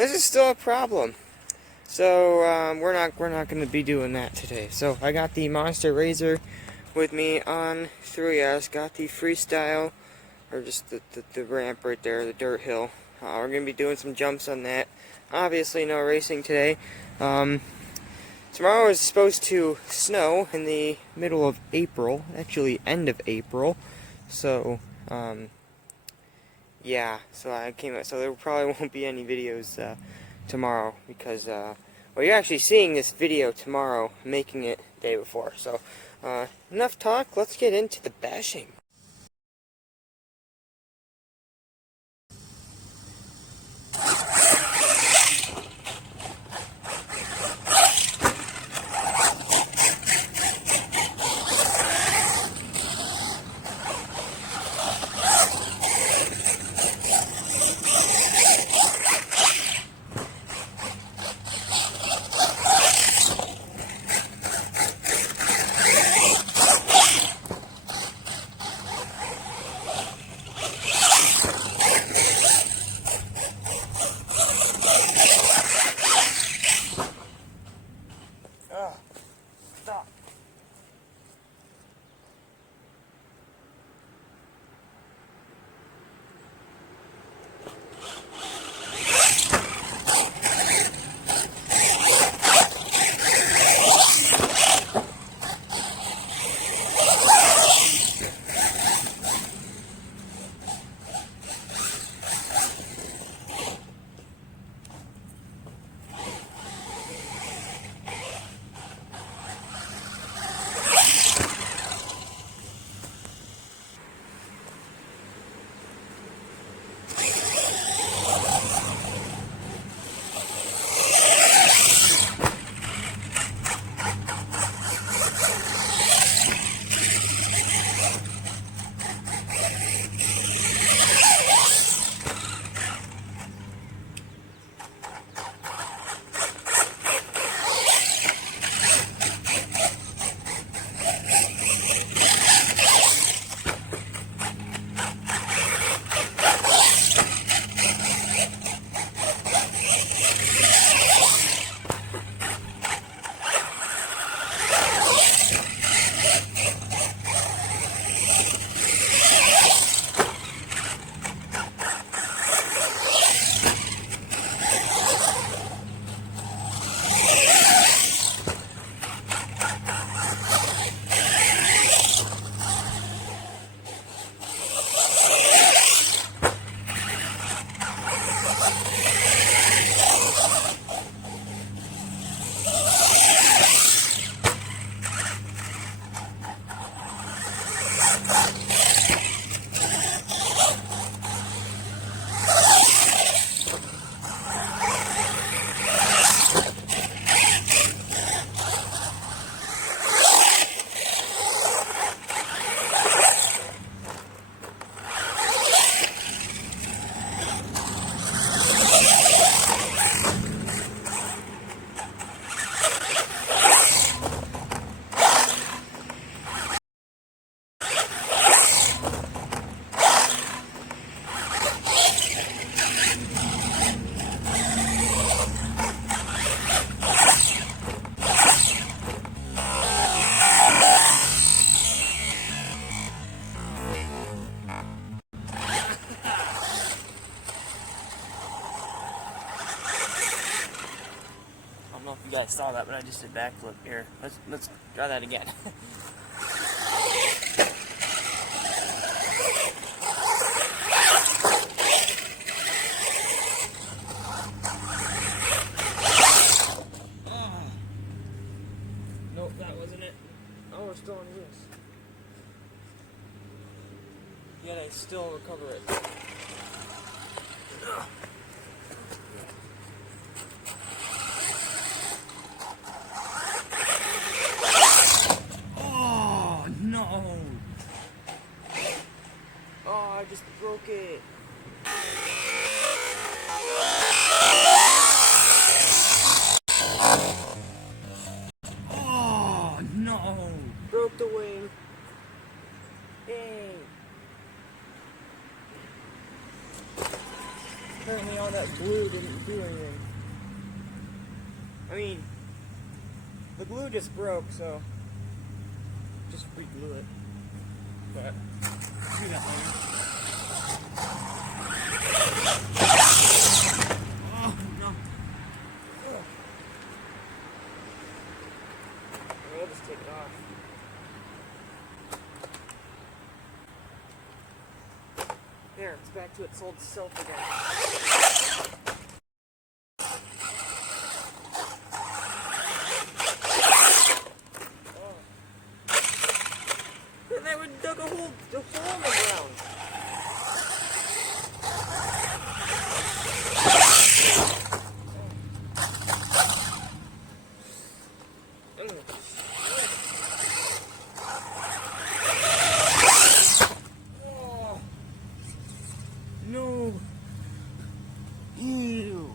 this is still a problem. So we're not going to be doing that today. So I got the Monster RAZR with me on 3S. Got the freestyle, or just the ramp right there, the dirt hill. We're going to be doing some jumps on that. Obviously no racing today. Tomorrow is supposed to snow in the middle of April, actually end of April. So yeah, so there probably won't be any videos tomorrow because well, you're actually seeing this video tomorrow, making it the day before. So enough talk, let's get into the bashing. Stop. I don't know if you guys saw that, but I just did backflip here. Let's try that again. Nope, that wasn't it. Oh, we're still on this. Yet I still recover it. Oh, no! Oh, I just broke it. Oh, no! Broke the wing. Yay! Apparently all that glue didn't do anything. I mean, the glue just broke, so just re-glue it. But I'll do that later. Oh no! Ugh. We'll just take it off. There, it's back to its old self again. That would dug a hole in the ground. Oh. No. Ew.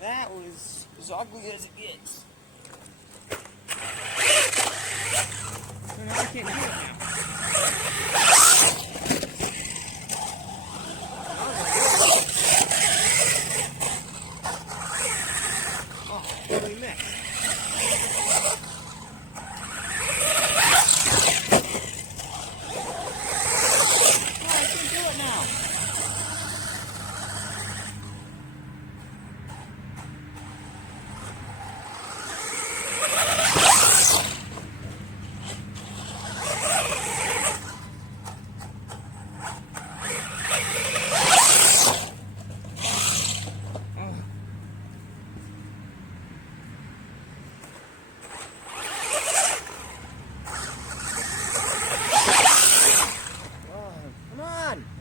That was as ugly as it gets. So now I can't do it now. Oh, totally mixed. Oh, I can't do it now.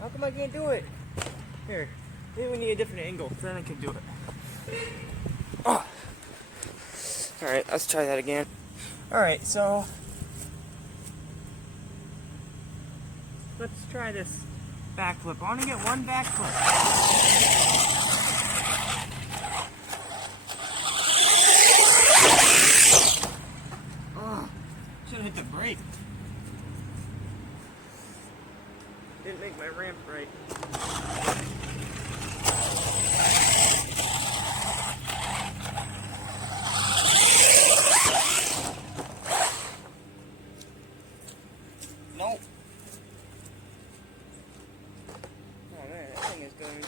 How come I can't do it? Here, maybe we need a different angle, then I can do it. Oh. Alright, let's try that again. Alright, so let's try this backflip. I want to get one backflip. Oh, should have hit the brake. Didn't make my ramp right. Nope. Oh man, that thing is going to be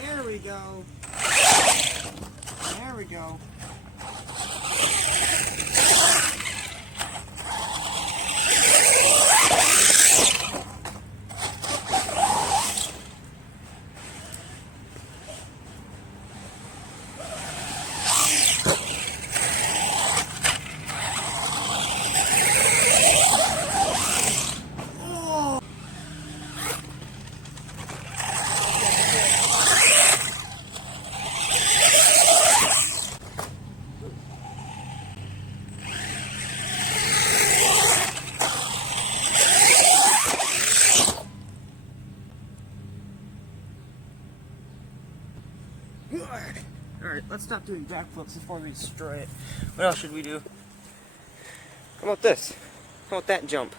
There we go. There we go. Alright, let's stop doing backflips before we destroy it. What else should we do? How about this? How about that jump?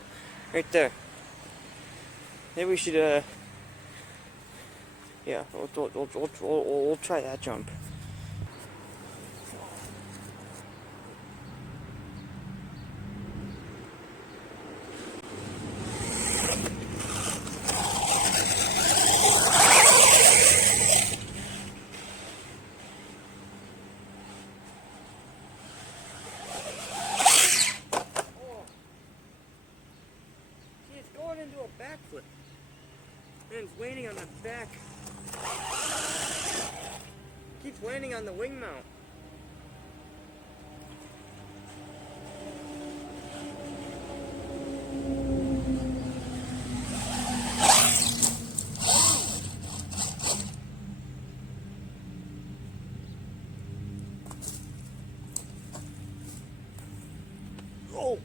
Right there. Maybe we should, yeah, we'll try that jump. Into a backflip. And it's landing on the back. Keeps landing on the wing mount. Oh!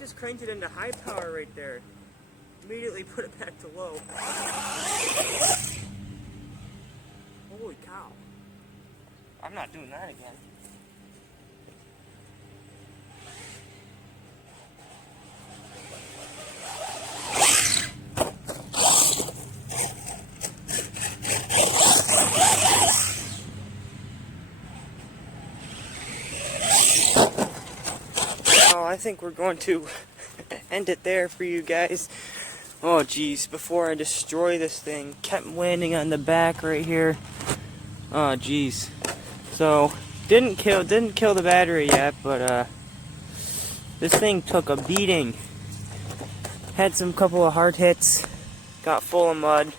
just cranked it into high power right there. Immediately put it back to low. Holy cow. I'm not doing that again. I think we're going to end it there for you guys. Oh geez, before I destroy this thing, kept landing on the back right here. Oh geez. So didn't kill the battery yet, but this thing took a beating. Had some couple of hard hits, got full of mud.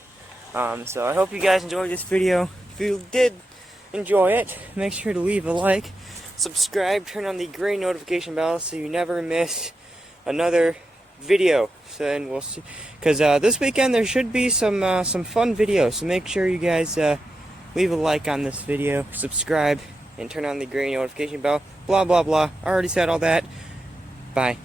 So I hope you guys enjoyed this video. If you did enjoy it, make sure to leave a like. Subscribe, turn on the green notification bell so you never miss another video. So, and we'll see, because this weekend there should be some fun videos. So make sure you guys leave a like on this video, subscribe, and turn on the green notification bell. Blah blah blah. I already said all that. Bye.